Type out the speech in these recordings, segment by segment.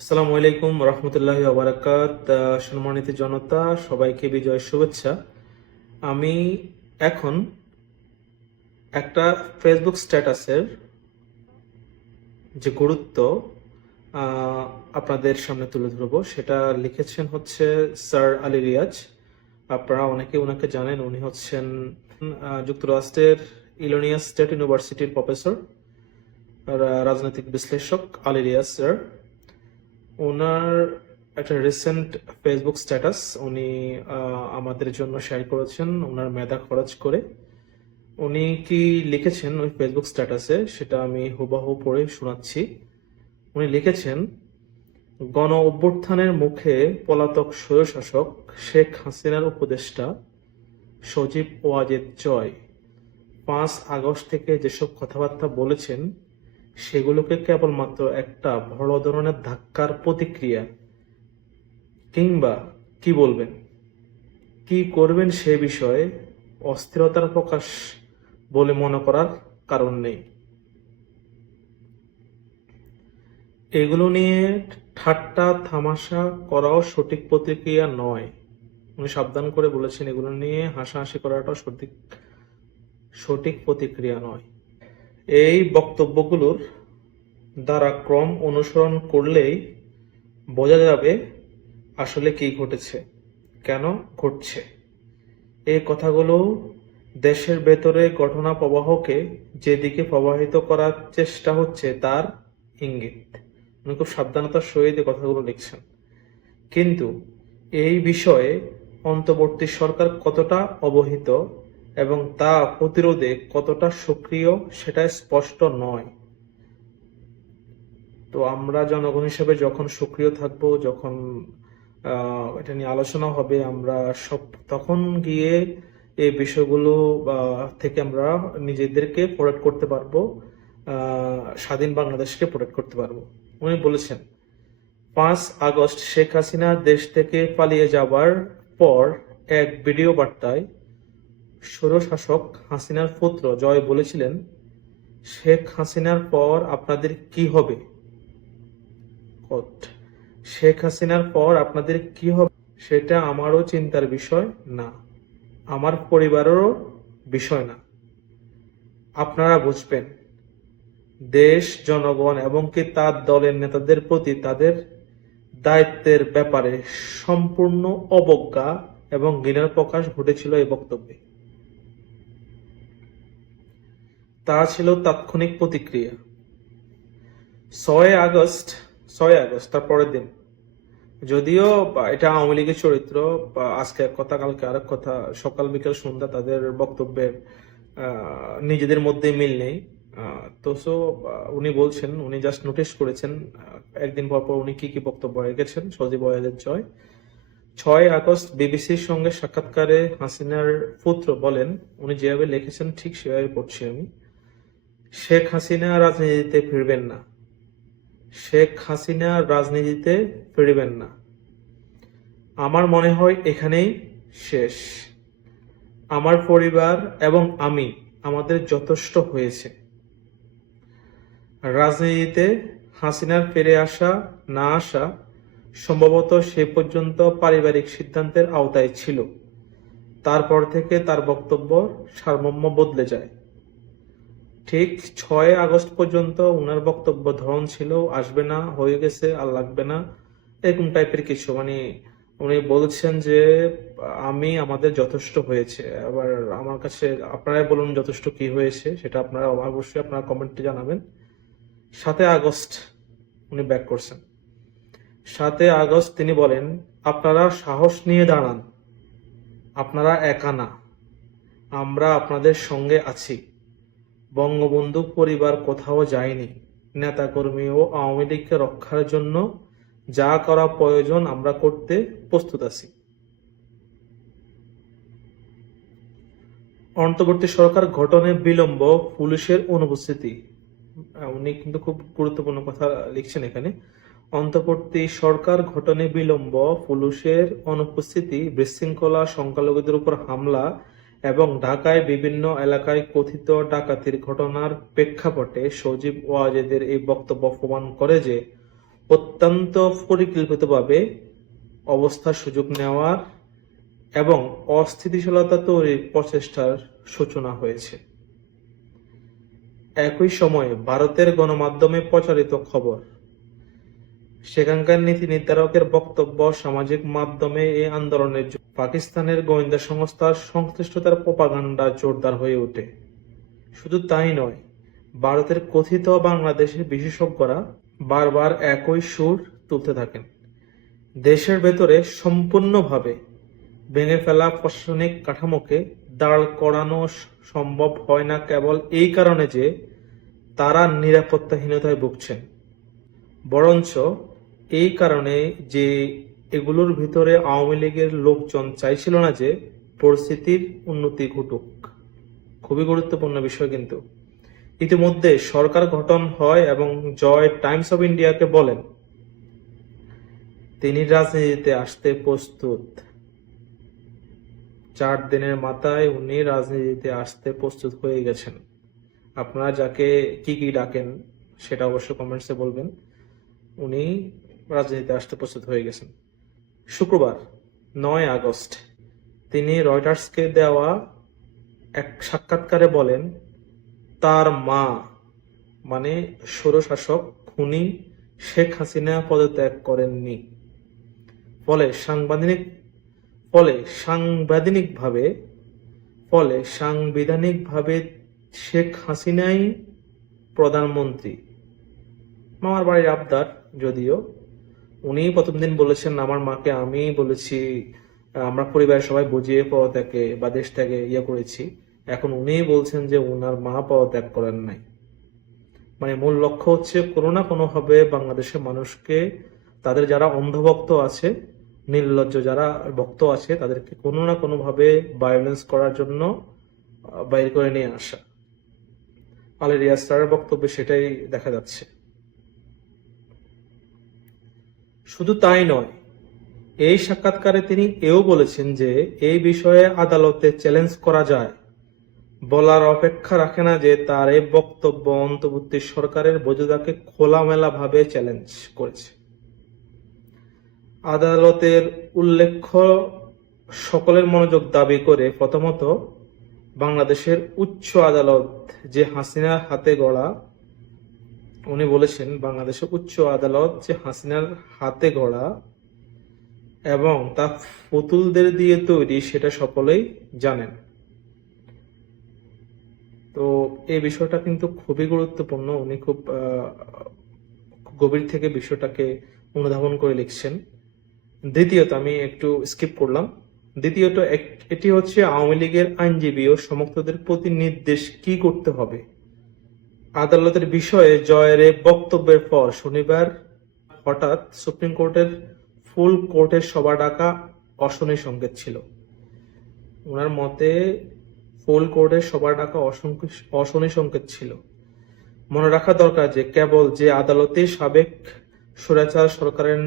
আসসালামু আলাইকুম রহমতুল্লাহ আবরাকাত সম্মানিত জনতা, সবাইকে বিজয় শুভেচ্ছা। আমি এখন একটা ফেসবুক স্ট্যাটাসের যে গুরুত্ব আপনাদের সামনে তুলে ধরবো, সেটা লিখেছেন হচ্ছে স্যার আলী রিয়াজ। আপনারা অনেকে ওনাকে জানেন, উনি হচ্ছেন যুক্তরাষ্ট্রের ইলোনিয়াস স্টেট ইউনিভার্সিটির প্রফেসর রাজনৈতিক বিশ্লেষক আলী রিয়াজ, স্যার। ওনার একটা রিসেন্ট ফেসবুক স্ট্যাটাস উনি আমাদের জন্য শেয়ার করেছেন, ওনার মেধা খরচ করে। উনি কি লিখেছেন ওই ফেসবুক স্ট্যাটাসে সেটা আমি হুবাহু পড়ে শোনাচ্ছি। উনি লিখেছেন, গণ অভ্যুত্থানের মুখে পলাতক স্বৈরশাসক শেখ হাসিনার উপদেষ্টা সজীব ওয়াজেদ জয় পাঁচ আগস্ট থেকে যেসব কথাবার্তা বলেছেন সেগুলোকে কেবলমাত্র একটা বড় ধরনের ধাক্কার প্রতিক্রিয়া। কিংবা কি বলবেন? কি করবেন সে বিষয়ে অস্থিরতার প্রকাশ বলে মনে করার কারণ নেই। এগুলো নিয়ে ঠাট্টা থামাশা করাও সঠিক প্রতিক্রিয়া নয়। উনি সাবধান করে বলেছেন, এগুলো নিয়ে হাসাহাসি করাটাও সঠিক সঠিক প্রতিক্রিয়া নয়। এই বক্তব্যগুলোর দ্বারা ক্রম অনুসরণ করলেই বোঝা যাবে আসলে কি ঘটেছে, কেন ঘটছে। এই কথাগুলো দেশের ভেতরে ঘটনা প্রবাহকে যেদিকে প্রবাহিত করার চেষ্টা হচ্ছে তার ইঙ্গিত। উনি খুব সাবধানতার সহিত কথাগুলো লিখছেন। কিন্তু এই বিষয়ে অন্তর্বর্তী সরকার কতটা অবহিত এবং তা প্রতিরোধে কতটা সক্রিয় সেটা স্পষ্ট নয়। তো আমরা জনগণ হিসেবে যখন সক্রিয় থাকব, যখন এটা নিয়ে আলোচনা হবে, আমরা সব, তখন গিয়ে এই বিষয়গুলো থেকে আমরা নিজেদেরকে প্রোটেক্ট করতে পারব স্বাধীন বাংলাদেশকে প্রোটেক্ট করতে পারব। উনি বলেছেন, পাঁচ আগস্ট শেখ হাসিনা দেশ থেকে পালিয়ে যাবার পর এক ভিডিও বার্তায় স্বৈরশাসক হাসিনার পুত্র জয় বলেছিলেন, শেখ হাসিনার পর আপনাদের কি হবে? শেখ হাসিনার পর আপনাদের কি হবে? সেটা আমারও চিন্তার বিষয় না, আমার পরিবারেরও বিষয় না। আপনারা বুঝবেন, দেশ, জনগণ এবং কি তার দলের নেতাদের প্রতি তাদের দায়িত্বের ব্যাপারে সম্পূর্ণ অবজ্ঞা এবং ঘৃণার প্রকাশ ঘটেছিল এই বক্তব্যে। তা ছিল তাৎক্ষণিক প্রতিক্রিয়া। ছয় আগস্ট ছয় আগস্ট, তার পরের দিন। যদিও এটা আওয়ামী লীগের চরিত্র আজকে এক কথা, কালকে আরেক কথা, সকাল, বিকাল, সন্ধ্যা তাদের বক্তব্যের নিজেদের মধ্যে মিল নেই। তো সো উনি বলছেন, উনি জাস্ট নোটিস করেছেন একদিন পর পর উনি কি কি বক্তব্য রেখেছেন, সজীব ওয়াজেদ জয়। ছয় আগস্ট বিবিসির সঙ্গে সাক্ষাৎকারে হাসিনার পুত্র বলেন, উনি যেভাবে লিখেছেন, ঠিক সেভাবে পড়ছি আমি। শেখ হাসিনা রাজনীতিতে ফিরবেন না। শেখ হাসিনা রাজনীতিতে ফিরবেন না। আমার মনে হয় এখানেই শেষ। আমার পরিবার এবং আমি আমাদের যথেষ্ট হয়েছে। রাজনীতিতে হাসিনার ফিরে আসা, না আসা সম্ভবত সে পর্যন্ত পারিবারিক সিদ্ধান্তের আওতায় ছিল। তারপর থেকে তার বক্তব্য সারমর্ম বদলে যায়। ঠিক ছয় আগস্ট পর্যন্ত উনার বক্তব্য ধরন ছিল, আসবে না, হয়ে গেছে, আর লাগবে না। এরকম টাইপের কিছু। মানে উনি বলছেন যে, আমি, আমাদের যথেষ্ট হয়েছে। আবার আমার কাছে আপনারাই বলুন যথেষ্ট কি হয়েছে, সেটা আপনারা অবশ্যই আপনারা কমেন্টে জানাবেন। সাতে আগস্ট উনি ব্যাক করছেন। সাতে আগস্ট তিনি বলেন, আপনারা সাহস নিয়ে দাঁড়ান। আপনারা একা না। আমরা আপনাদের সঙ্গে আছি। বঙ্গবন্ধু পরিবার কোথাও যায়নি। নেতাকর্মী ও আওয়ামী লীগকে রক্ষার জন্য যা করা প্রয়োজন আমরা করতে প্রস্তুত আছি। অন্তর্বর্তী সরকার গঠনে বিলম্ব পুলিশের অনুপস্থিতি। উনি কিন্তু খুব গুরুত্বপূর্ণ কথা লিখছেন এখানে। অন্তর্বর্তী সরকার ঘটনে বিলম্ব পুলিশের অনুপস্থিতি, বিশৃঙ্খলা, সংখ্যালঘুদের উপর হামলা এবং ঢাকায় বিভিন্ন এলাকায় কথিত ডাকাতির ঘটনার প্রেক্ষাপটে সজীব ওয়াজেদের এই বক্তব্য প্রমাণ করে যে, অত্যন্ত পরিকল্পিতভাবে অবস্থার সুযোগ নেওয়ার এবং অস্থিতিশীলতা তৈরির প্রচেষ্টার সূচনা হয়েছে। একই সময়ে ভারতের গণমাধ্যমে প্রচারিত খবর, সেখানকার নীতি নির্ধারকের বক্তব্য সামাজিক মাধ্যমে এই আন্দোলনের পাকিস্তানের গোয়েন্দা সংস্থার সংশ্লিষ্টতার প্রপাগান্ডা জোরদার হয়ে ওঠে। শুধু তাই নয়, ভারতের কথিত বাংলাদেশের বিশেষজ্ঞরা বারবার একই সুর তুলতে থাকেন। দেশের ভেতরে সম্পূর্ণভাবে ভেঙে ফেলা প্রশাসনিক কাঠামোকে দাঁড় করানো সম্ভব হয় না কেবল এই কারণে যে তারা নিরাপত্তাহীনতায় ভুগছেন। বরঞ্চ এই কারণে যে এগুলোর ভিতরে আওয়ামী লীগের লোকজন চাইছিল না যে পরিস্থিতির উন্নতি ঘটুক। খুবই গুরুত্বপূর্ণ বিষয় কিন্তু। ইতিমধ্যে সরকার গঠন হয় এবং জয় টাইমস অফ ইন্ডিয়াকে বলেন, তিনি রাজনীতিতে আসতে প্রস্তুত। চার দিনের মাথায় উনি রাজনীতিতে আসতে প্রস্তুত হয়ে গেছেন। আপনারা যাকে কি কি ডাকেন সেটা অবশ্য কমেন্টসে বলবেন। উনি রাজনীতিতে আসতে প্রস্তুত হয়ে গেছেন। শুক্রবার, নয় আগস্ট। তিনি রয়টার্সকে দেওয়া এক সাক্ষাৎকারে বলেন, তার মা মানে স্বৈরশাসক খুনি শেখ হাসিনা পদত্যাগ করেননি। ফলে সাংবিধানিক ফলে সাংবিধানিকভাবে ফলে সাংবিধানিকভাবে শেখ হাসিনাই প্রধানমন্ত্রী। মামার বাড়ির আবদার যদিও উনি প্রথম দিন বলেছেন, আমার মাকে আমি বলেছি, আমরা পরিবারের সবাই বুঝিয়ে পদত্যাগে বা দেশ থেকে ইয়ে করেছি। এখন উনিই বলছেন যে উনার মা পাওয়া ত্যাগ করেন নাই। মানে মূল লক্ষ্য হচ্ছে কোনো না কোনো ভাবে বাংলাদেশের মানুষকে তাদের যারা অন্ধভক্ত আছে, নির্লজ্জ যারা ভক্ত আছে, তাদেরকে কোনো না কোনো ভাবে ভায়োলেন্স করার জন্য বাইর করে নিয়ে আসা। আলী রিয়াজ স্যারের বক্তব্যে সেটাই দেখা যাচ্ছে। শুধু তাই নয়, এই সাক্ষাৎকারে তিনি এও বলেছেন যে এই বিষয়ে আদালতে চ্যালেঞ্জ করা যায়। বলার অপেক্ষা রাখে না যে তার এই বক্তব্য অন্তর্বর্তী সরকারের বৈধতাকে খোলামেলা ভাবে চ্যালেঞ্জ করেছে। আদালতের উল্লেখ্য সকলের মনোযোগ দাবি করে প্রথমত, বাংলাদেশের উচ্চ আদালত যে হাসিনার হাতে গড়া উনি বলেছেন বাংলাদেশের উচ্চ আদালত যে হাসিনার হাতে গড়া এবং তা পুতুলদের দিয়ে তৈরি সেটা সকলেই জানেন। তো এই বিষয়টা কিন্তু খুবই গুরুত্বপূর্ণ। উনি খুব গভীর থেকে বিষয়টাকে অনুধাবন করে লিখছেন। দ্বিতীয়ত আমি একটু স্কিপ করলাম। দ্বিতীয়ত এটি হচ্ছে আওয়ামী লীগের আইনজীবী ও সমর্থকদের প্রতি নির্দেশ কি করতে হবে? আদালতের বিষয়ে জয়ের বক্তব্যের পর শনিবার হঠাৎ সুপ্রিম কোর্টের ফুল কোর্টের সভা ডাকা অশনি সংকেত ছিল। ওনার মতে ফুল কোর্টের সভা ডাকা অশনি সংকেত ছিল। মনে রাখা দরকার যে কেবল যে আদালতে সাবেক স্বৈরাচার সরকারের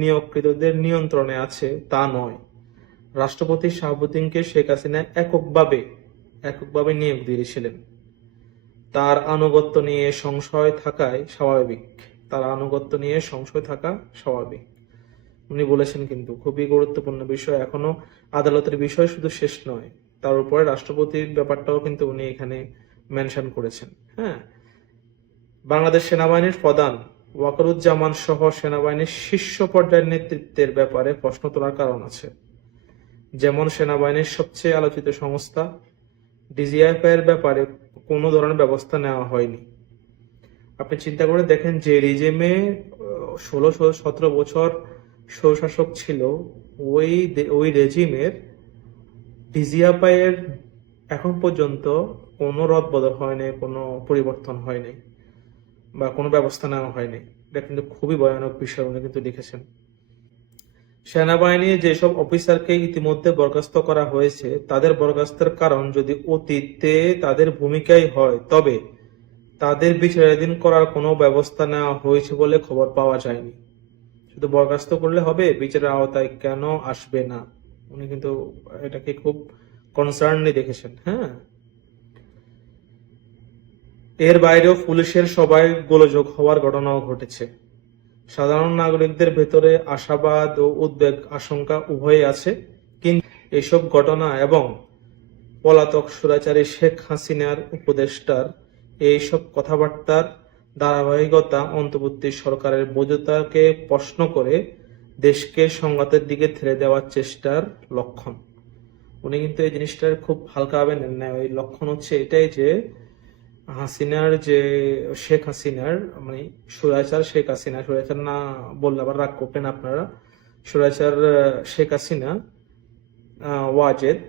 নিয়োগকৃতদের নিয়ন্ত্রণে আছে তা নয়। রাষ্ট্রপতি শাহাবুদ্দিনকে শেখ হাসিনা এককভাবে এককভাবে নিয়োগ দিয়েছিলেন। তার আনুগত্য নিয়ে সংশয় থাকায় স্বাভাবিক। তার আনুগত্য নিয়ে সংশয় থাকা স্বাভাবিক। উনি বলেছেন কিন্তু, খুবই গুরুত্বপূর্ণ বিষয় এখনও। আদালতের বিষয় শুধু শেষ নয়, তার উপরে রাষ্ট্রপতির ব্যাপারটাও কিন্তু উনি এখানে মেনশন করেছেন। হ্যাঁ? বাংলাদেশ সেনাবাহিনীর প্রধান ওয়াকারুজ্জামান সহ সেনাবাহিনীর শীর্ষ পর্যায়ের নেতৃত্বের ব্যাপারে প্রশ্ন তোলার কারণ আছে। যেমন সেনাবাহিনীর সবচেয়ে আলোচিত সংস্থা ডিজিএফ এর ব্যাপারে কোনো ধরনের ব্যবস্থা নেওয়া হয়নি। আপনি চিন্তা করে দেখেন যে রিজেমে ষোলো সতেরো বছর স্বশাসক ছিল, ওই ওই রেজিমের এর এখন পর্যন্ত কোনো রদ বদল হয়নি, কোনো পরিবর্তন হয়নি বা কোনো ব্যবস্থা নেওয়া হয়নি। এটা কিন্তু খুবই ভয়ানক বিষয় উনি কিন্তু লিখেছেন। সেনাবাহিনীর যেসব অফিসারকে ইতিমধ্যে বরখাস্ত করা হয়েছে, তাদের বরখাস্তের কারণ যদি অতীতে তাদের ভূমিকাই হয়, তবে তাদের বিচারাধীন করার কোনো ব্যবস্থা নেওয়া হয়েছে বলে খবর পাওয়া যায়নি। শুধু বরখাস্ত করলে হবে, বিচারের আওতায় কেন আসবে না? উনি কিন্তু এটাকে খুব কনসার্নলি দেখেছেন হ্যাঁ? এর বাইরেও পুলিশের সবাই গোলযোগ হওয়ার ঘটনাও ঘটেছে। সাধারণ নাগরিকদের ভেতরে আশাবাদ ও উদ্বেগ আশঙ্কা উভয়ই আছে, কিন্তু এসব ঘটনা এবং পলাতক সুরাচারী শেখ হাসিনার উপদেষ্টার এইসব কথাবার্তার ধারাবাহিকতা অন্তর্বর্তী সরকারের বৈধতাকে প্রশ্ন করে দেশকে সংঘাতের দিকে ঠেলে দেওয়ার চেষ্টার লক্ষণ। উনি কিন্তু এই জিনিসটার খুব হালকাভাবে নেন না ওই লক্ষণ হচ্ছে এটাই যে হাসিনার যে শেখ হাসিনার মানে সুরাচার শেখ হাসিনা সুরাচার না বললে আবার রাগ করবেন আপনারা সুরাচার শেখ হাসিনা ওয়াজেদ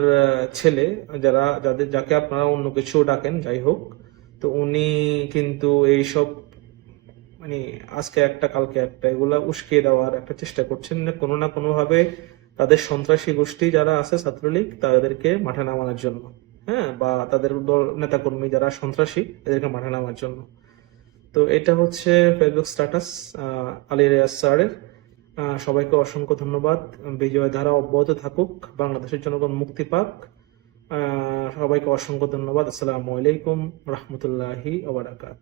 আহ, ছেলে যারা যাদের যাকে আপনারা অন্য কিছু ডাকেন যাই হোক তো উনি কিন্তু এইসব মানে আজকে একটা কালকে একটা এগুলা উস্কিয়ে দেওয়ার একটা চেষ্টা করছেন। কোনো না কোনোভাবে তাদের সন্ত্রাসী গোষ্ঠী যারা আছে ছাত্রলীগ তাদেরকে মাঠে নামানোর জন্য। হ্যাঁ বা তাদের দল, নেতাকর্মী যারা সন্ত্রাসী, এদেরকে মাঠে নামার জন্য। তো এটা হচ্ছে ফেসবুক স্ট্যাটাস আলী রেয়াজ স্যারের। সবাইকে অসংখ্য ধন্যবাদ। বিজয় ধারা অব্যাহত থাকুক। বাংলাদেশের জনগণ মুক্তি পাক। সবাইকে অসংখ্য ধন্যবাদ। আসসালামু আলাইকুম রহমতুল্লাহি ওবারাকাত